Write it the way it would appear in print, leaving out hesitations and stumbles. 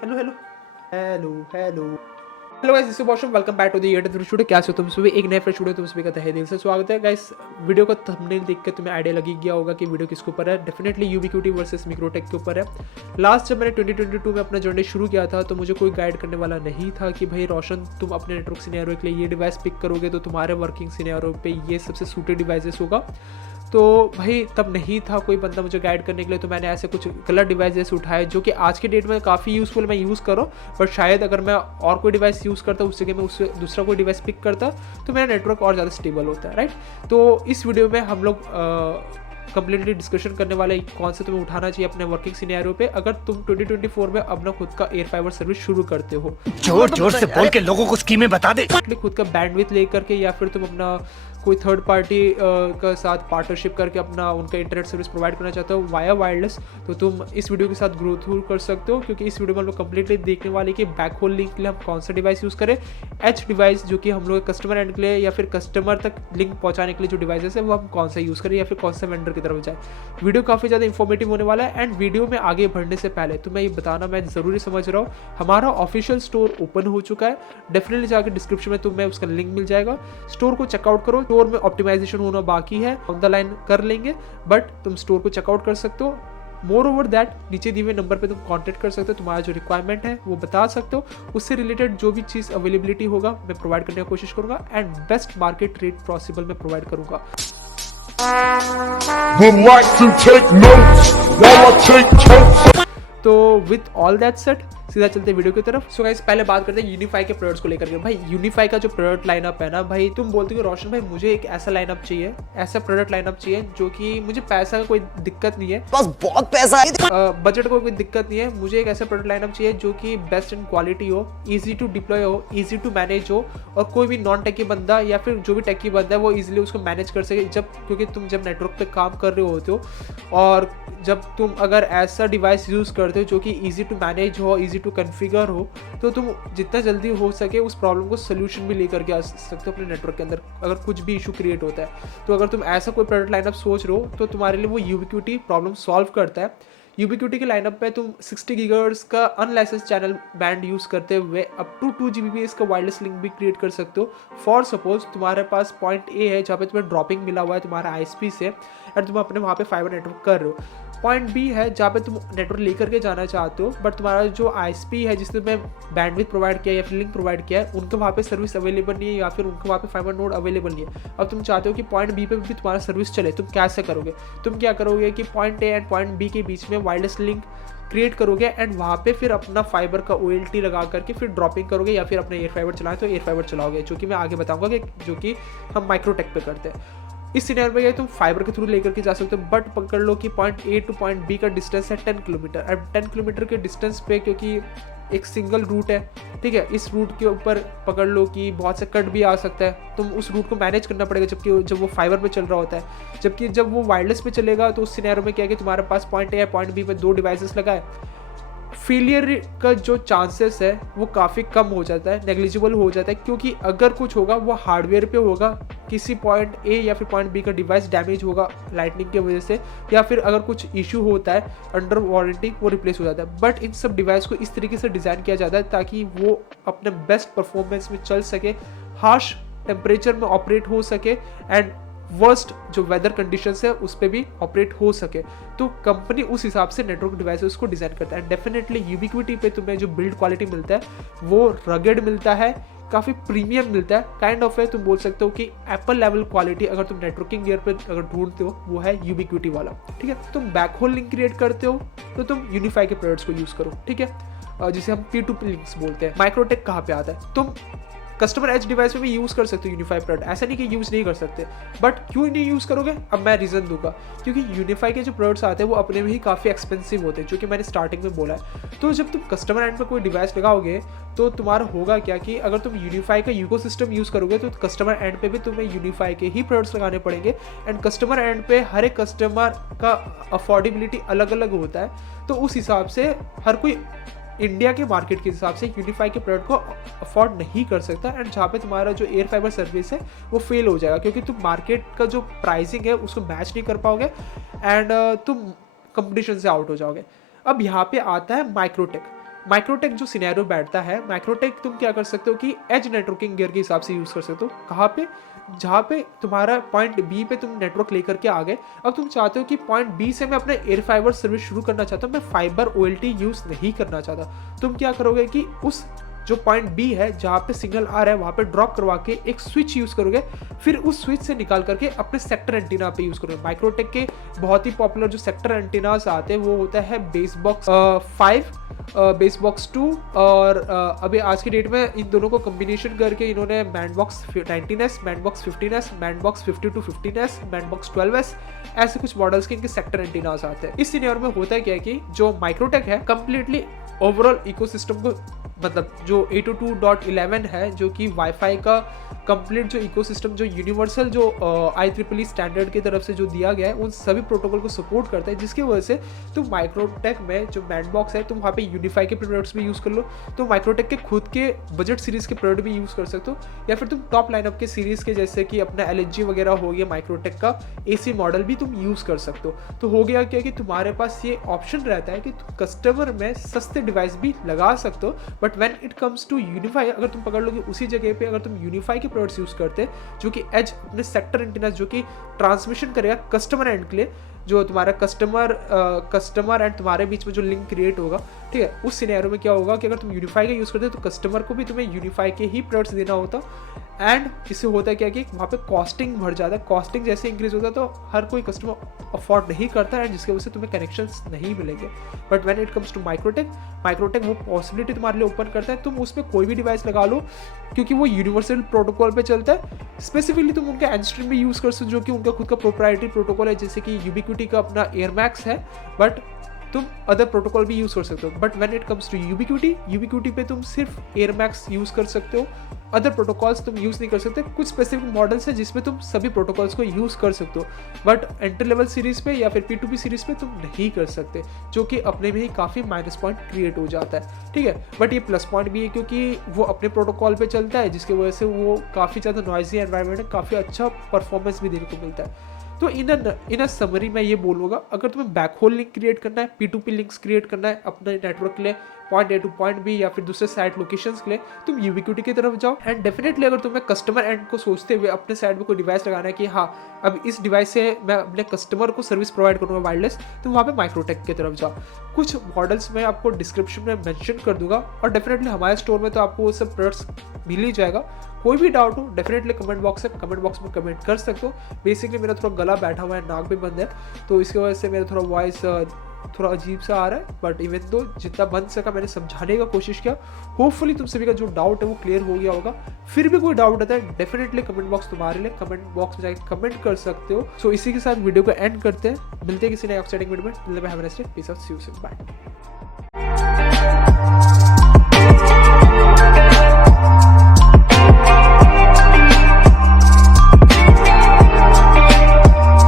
Hello hello hello hello hello guys, this is वॉशम। Welcome back to the YouTube studio. क्या हो तुम सुबह एक नए फ्रेश स्टूडियो, तुम सभी का तहे दिल से स्वागत है गाइस। वीडियो का थंबनेल देख के तुम्हें आइडिया लगी गया होगा कि वीडियो किसके ऊपर है। डेफिनेटली यूबिक्विटी वर्सेस मिक्रोटेक के ऊपर है। लास्ट जब मैंने 2022 में अपना जर्नी शुरू किया था तो मुझे कोई गाइड करने वाला नहीं था कि भाई रोशन, तुम अपने नेटवर्क सिनेरियो के लिए ये डिवाइस पिक करोगे तो तुम्हारे वर्किंग सिनेरियो पे ये सबसे सूटेड डिवाइसेस होगा। तो भाई तब नहीं था कोई बंदा मुझे गाइड करने के लिए, तो मैंने ऐसे कुछ गलत डिवाइसेस उठाए जो कि आज के डेट में काफ़ी यूज़फुल मैं यूज़ करूँ। बट शायद अगर मैं और कोई डिवाइस यूज़ करता उस जगह में उससे दूसरा कोई डिवाइस पिक करता तो मेरा नेटवर्क और ज़्यादा स्टेबल होता है, राइट। तो इस वीडियो में हम लोग कंप्लीटली डिस्कशन करने वाले कौन से तुम्हें उठाना चाहिए अपने वर्किंग सिनेरियो पे अगर तुम 2024 में अपना खुद का एयर फाइबर सर्विस शुरू करते हो। जोर जोर से बोल के लोगों को स्कीमें बता दे। खुद का बैंडविड्थ लेकर के या फिर तुम अपना कोई थर्ड पार्टी का साथ पार्टनरशिप करके अपना उनका इंटरनेट सर्विस प्रोवाइड करना चाहते हो वाया वायरलेस, तो तुम इस वीडियो के साथ ग्रो थ्रू कर सकते हो। क्योंकि इस वीडियो में हम लोग कंप्लीटली देखने वाले कि बैक होल लिंक के लिए हम कौन सा डिवाइस यूज़ करें। एच डिवाइस जो कि हम लोग कस्टमर एंड के लिए या फिर कस्टमर तक लिंक पहुंचाने के लिए जो डिवाइसेस है वो हम कौन सा यूज़ करें या फिर कौन सा वेंडर की तरफ जाए। वीडियो काफ़ी ज़्यादा इंफॉर्मेटिव होने वाला है। एंड वीडियो में आगे बढ़ने से पहले तो मैं ये बताना मैं ज़रूरी समझ रहा हूँ, हमारा ऑफिशियल स्टोर ओपन हो चुका है। डेफिनेटली जाकर डिस्क्रिप्शन में तुम्हें उसका लिंक मिल जाएगा। स्टोर को चेकआउट करो। स्टोर में ऑप्टिमाइजेशन होना बाकी है, ऑन द लाइन कर लेंगे, बट तुम स्टोर को चेकआउट कर सकते हो। मोर ओवर दैट नीचे दिए हुए नंबर पे तुम कांटेक्ट कर सकते हो, तुम्हारा जो रिक्वायरमेंट है वो बता सकते हो। उससे रिलेटेड जो भी चीज़ अवेलेबिलिटी होगा मैं प्रोवाइड करने की कोशिश करूंगा and best market rate possible मैं प्रोवाइड करूंगा। Would like to take notes while I take totes. तो विथ ऑल दैट सेट सीधा चलते वीडियो की तरफ। सो गाइस पहले बात करते हैं यूनिफाई के प्रोडक्ट्स को लेकर के। भाई यूनिफाई का जो प्रोडक्ट लाइनअप है ना, भाई तुम बोलते हो रोशन भाई मुझे एक ऐसा लाइनअप चाहिए, ऐसा प्रोडक्ट लाइनअप चाहिए जो कि मुझे पैसा का कोई दिक्कत नहीं है, बस बहुत पैसा है, बजट को कोई दिक्कत नहीं है। मुझे एक ऐसा प्रोडक्ट लाइनअप चाहिए जो कि बेस्ट इन क्वालिटी हो, ईजी टू डिप्लॉय हो, ईजी टू मैनेज हो और कोई भी नॉन टेकी बंदा या फिर जो भी टेकी बंदा है वो ईजिली उसको मैनेज कर सके। जब क्योंकि तुम जब नेटवर्क पे काम कर रहे होते हो और जब तुम अगर ऐसा डिवाइस यूज़ करते हो जो कि ईजी टू मैनेज हो, ईजी टू कन्फिगर हो, तो तुम जितना जल्दी हो सके उस प्रॉब्लम को सोल्यूशन भी लेकर के आ सकते हो अपने नेटवर्क के अंदर अगर कुछ भी इशू क्रिएट होता है। तो अगर तुम ऐसा कोई प्रोडक्ट लाइनअप सोच रहे हो तो तुम्हारे लिए वो यूबिक्विटी प्रॉब्लम सॉल्व करता है। यूबिक्विटी के लाइनअप पे तुम 60 गीगाहर्ट्ज़ का अनलाइसेंस चैनल बैंड यूज़ करते हुए अप टू 2 Gbps का वायरलेस लिंक भी क्रिएट कर सकते हो। फॉर सपोज तुम्हारे पास पॉइंट ए है जहाँ पे तुम्हें ड्रॉपिंग मिला हुआ है तुम्हारा ISP से एंड तुम अपने वहाँ पे फाइबर नेटवर्क कर रहे हो। पॉइंट बी है जहाँ पे तुम नेटवर्क लेकर के जाना चाहते हो बट तुम्हारा जो ISP है जिसने तुम्हें बैंडविड्थ प्रोवाइड किया या फिर लिंक प्रोवाइड किया है उनके वहाँ पे सर्विस अवेलेबल नहीं है या फिर उनके वहाँ पे फाइबर नोड अवेलेबल नहीं है। अब तुम चाहते हो कि पॉइंट बी पे भी तुम्हारा सर्विस चले, तुम कैसे करोगे? तुम क्या करोगे कि point A and point B के बीच में वायरलेस लिंक क्रिएट करोगे एंड वहाँ पे फिर अपना फाइबर का OLT लगा करके फिर ड्रॉपिंग करोगे या फिर अपना एयर फाइबर चलाएं तो एयर फाइबर चलाओगे, जो कि मैं आगे बताऊंगा कि जो कि हम माइक्रोटेक पे करते हैं। इस सिनेरियो में तुम फाइबर के थ्रू लेकर के जा सकते हो बट पकड़ लो कि point A to point B का डिस्टेंस है 10 किलोमीटर। अब 10 किलोमीटर के डिस्टेंस पे क्योंकि एक सिंगल रूट है, ठीक है, इस रूट के ऊपर पकड़ लो कि बहुत से कट भी आ सकता है, तुम उस रूट को मैनेज करना पड़ेगा जबकि जब वो फाइबर पे चल रहा होता है। जबकि जब वो वायरलेस पे चलेगा तो उस सिनेरियो में क्या है कि तुम्हारे पास पॉइंट ए या पॉइंट बी में 2 डिवाइसेस लगा है, फेलियर का जो चांसेस है वो काफ़ी कम हो जाता है, नेग्लिजिबल हो जाता है। क्योंकि अगर कुछ होगा वो हार्डवेयर पे होगा, किसी पॉइंट ए या फिर पॉइंट बी का डिवाइस डैमेज होगा लाइटनिंग की वजह से या फिर अगर कुछ इशू होता है अंडर वारंटी वो रिप्लेस हो जाता है। बट इन सब डिवाइस को इस तरीके से डिज़ाइन किया जाता है ताकि वो अपने बेस्ट परफॉर्मेंस में चल सके, हार्श टेम्परेचर में ऑपरेट हो सके एंड वर्स्ट जो वेदर कंडीशंस है उस पर भी ऑपरेट हो सके। तो कंपनी उस हिसाब से नेटवर्क डिवाइसेस को डिज़ाइन करता है। डेफिनेटली यूबिक्विटी पे तुम्हें जो बिल्ड क्वालिटी मिलता है वो रगेड मिलता है, काफ़ी प्रीमियम मिलता है, काइंड ऑफ है। तुम बोल सकते हो कि एप्पल लेवल क्वालिटी अगर तुम नेटवर्किंग गियर पे अगर ढूंढते हो वो है यूबिक्विटी वाला, ठीक है। तुम बैक होल लिंक क्रिएट करते हो तो तुम यूनिफाई के प्रोडक्ट्स को यूज़ करो, ठीक है, जिसे हम P2P लिंक्स बोलते हैं। माइक्रोटेक कहाँ पे आता है? तुम कस्टमर एज डिवाइस में भी यूज़ कर सकते हो यूनिफाई प्रोडक्ट, ऐसा नहीं कि यूज़ नहीं कर सकते, बट क्यों नहीं यूज़ करोगे अब मैं रीज़न दूंगा। क्योंकि यूनिफाई के जो प्रोडक्ट्स आते हैं वो अपने में ही काफ़ी एक्सपेंसिव होते हैं, जो कि मैंने स्टार्टिंग में बोला है। तो जब तुम कस्टमर एंड पर कोई डिवाइस लगाओगे तो तुम्हारा होगा क्या कि अगर तुम यूनिफाई का इकोसिस्टम यूज़ करोगे तो कस्टमर एंड पे भी तुम्हें यूनिफाई के ही प्रोडक्ट्स लगाने पड़ेंगे एंड कस्टमर एंड पे हर एक कस्टमर का अफोर्डेबिलिटी अलग अलग होता है। तो उस हिसाब से हर कोई इंडिया के मार्केट के हिसाब से यूनिफाई के प्रोडक्ट को अफोर्ड नहीं कर सकता एंड जहाँ पे तुम्हारा जो एयर फाइबर सर्विस है वो फेल हो जाएगा क्योंकि तुम मार्केट का जो प्राइसिंग है उसको मैच नहीं कर पाओगे एंड तुम कंपटीशन से आउट हो जाओगे। अब यहाँ पे आता है माइक्रोटेक। माइक्रोटेक जो सिनेरियो बैठता है, माइक्रोटेक तुम क्या कर सकते हो कि एज नेटवर्किंग गियर के हिसाब से यूज़ कर सकते हो। कहाँ पे? जहाँ पे तुम्हारा पॉइंट बी पे तुम नेटवर्क लेकर के आ गए, अब तुम चाहते हो कि पॉइंट बी से मैं अपने एयर फाइबर सर्विस शुरू करना चाहता हूँ, मैं फाइबर OLT यूज़ नहीं करना चाहता। तुम क्या करोगे कि उस जो पॉइंट बी है जहाँ पे सिग्नल आ रहा है वहाँ पे ड्रॉप करवा के एक स्विच यूज़ करोगे, फिर उस स्विच से निकाल करके अपने सेक्टर एंटीना पे यूज़ करोगे। माइक्रोटेक के बहुत ही पॉपुलर जो सेक्टर एंटीनास आते हैं वो होता है बेस बॉक्स 5, बेस बॉक्स 2 और अभी आज की डेट में इन दोनों को कॉम्बिनेशन करके इन्होंने band box 19S, band box 15S, band box 52 15S, band box 12S, ऐसे कुछ मॉडल्स के इनके सेक्टर एंटीनास आते हैं। इस सिनेरियो में होता है क्या है कि जो माइक्रोटेक है कंप्लीटली ओवरऑल इकोसिस्टम को, मतलब जो 802.11 है जो कि वाईफाई का कंप्लीट जो इकोसिस्टम, जो यूनिवर्सल जो IEEE स्टैंडर्ड की तरफ से जो दिया गया है उन सभी प्रोटोकॉल को सपोर्ट करता है, जिसकी वजह से तुम माइक्रोटेक में जो बैंड बॉक्स है तुम वहाँ पे यूनिफाई के प्रोडक्ट्स भी यूज़ कर लो, तो माइक्रोटेक के खुद के बजट सीरीज़ के प्रोडक्ट भी यूज़ कर सकते हो, या फिर तुम टॉप लाइनअप के सीरीज़ के जैसे कि अपना LHG वगैरह हो गया, माइक्रोटेक का AC मॉडल भी तुम यूज़ कर सकते हो। तो हो गया क्या कि तुम्हारे पास ये ऑप्शन रहता है कि तुम कस्टमर में सस्ते डिवाइस भी लगा सकते हो, but when it comes to UniFi, अगर तुम पकड़ लोगे उसी जगह पे अगर तुम यूनिफाई के प्रोडक्ट्स यूज़ करते हैं जो कि एज अपने सेक्टर एंटीना जो कि ट्रांसमिशन करेगा कस्टमर एंड के लिए, जो तुम्हारा कस्टमर एंड तुम्हारे बीच में जो लिंक क्रिएट होगा, ठीक है, उस सिनेरियो में क्या होगा कि अगर तुम यूनिफाई का यूज़ करते हो तो कस्टमर को भी तुम्हें यूनिफाई के ही प्रोडक्ट्स देना होता, एंड इससे होता है क्या कि वहाँ पे कॉस्टिंग बढ़ जाता है। कॉस्टिंग जैसे इंक्रीज होता है तो हर कोई कस्टमर अफोर्ड नहीं करता है, जिसकी वजह से तुम्हें कनेक्शंस नहीं मिलेंगे। But when it comes to MikroTik वो पॉसिबिलिटी तुम्हारे लिए ओपन करता है, तुम उसमें कोई भी डिवाइस लगा लो क्योंकि वो यूनिवर्सल प्रोटोकॉल पे चलता है। स्पेसिफिकली तुम उनका एनस्ट्रीम भी यूज़ कर सकते हो जो कि उनका खुद का प्रोप्राइटरी प्रोटोकॉल है, जैसे कि यूबिक्विटी का अपना एयरमैक्स है, बट तुम अदर प्रोटोकॉल भी यूज़ कर सकते हो। But when it comes to Ubiquiti पे तुम सिर्फ एयरमैक्स यूज़ कर सकते हो, अदर प्रोटोकॉल्स तुम यूज़ नहीं कर सकते। कुछ स्पेसिफिक मॉडल्स हैं जिसमें तुम सभी प्रोटोकॉल्स को यूज़ कर सकते हो, बट एंट्री लेवल सीरीज़ पे या फिर P2P सीरीज़ पे तुम नहीं कर सकते, जो कि अपने में ही काफ़ी माइनस पॉइंट क्रिएट हो जाता है, ठीक है। बट ये प्लस पॉइंट भी है क्योंकि वो अपने प्रोटोकॉल पे चलता है, जिसकी वजह से वो काफ़ी ज़्यादा नॉइजी एनवायरनमेंट है, काफ़ी अच्छा परफॉर्मेंस भी देने को मिलता है। तो इन अ समरी मैं ये बोलूँगा, अगर तुम्हें बैकहोल लिंक क्रिएट करना है, P2P लिंक्स क्रिएट करना है अपने नेटवर्क के लिए, point A two point B या फिर दूसरे साइट लोकेशंस के लिए, तुम यूबिक्विटी की तरफ जाओ। एंड डेफिनेटली अगर तुम्हें कस्टमर एंड को सोचते हुए अपने साइड में कोई डिवाइस लगाना है कि हाँ अब इस डिवाइस से मैं अपने कस्टमर को सर्विस प्रोवाइड करूँगा वायरलेस, तो वहाँ पे माइक्रोटेक की तरफ जाओ। कुछ मॉडल्स मैं आपको डिस्क्रिप्शन में मेंशन कर दूंगा, और डेफिनेटली हमारे स्टोर में तो आपको वो सब प्रोडक्ट्स मिल ही जाएगा। कोई भी डाउट हो डेफिनेटली कमेंट बॉक्स में कमेंट कर सकते हो। बेसिकली मेरा थोड़ा गला बैठा हुआ है, नाक भी बंद है, तो इसकी वजह से मेरा थोड़ा वॉइस थोड़ा अजीब सा आ रहा है, बट इवन दो जितना बन सका मैंने समझाने का कोशिश किया। होपफुली तुम सभी का जो डाउट है वो क्लियर हो गया होगा। फिर भी कोई डाउट आता है डेफिनेटली कमेंट बॉक्स तुम्हारे लिए, कमेंट बॉक्स में जाकर कमेंट कर सकते हो। सो इसी के साथ वीडियो को एंड करते हैं, मिलते हैं किसी नए एक्साइटिंग वीडियो में। Have a nice day, peace out, see you soon, bye.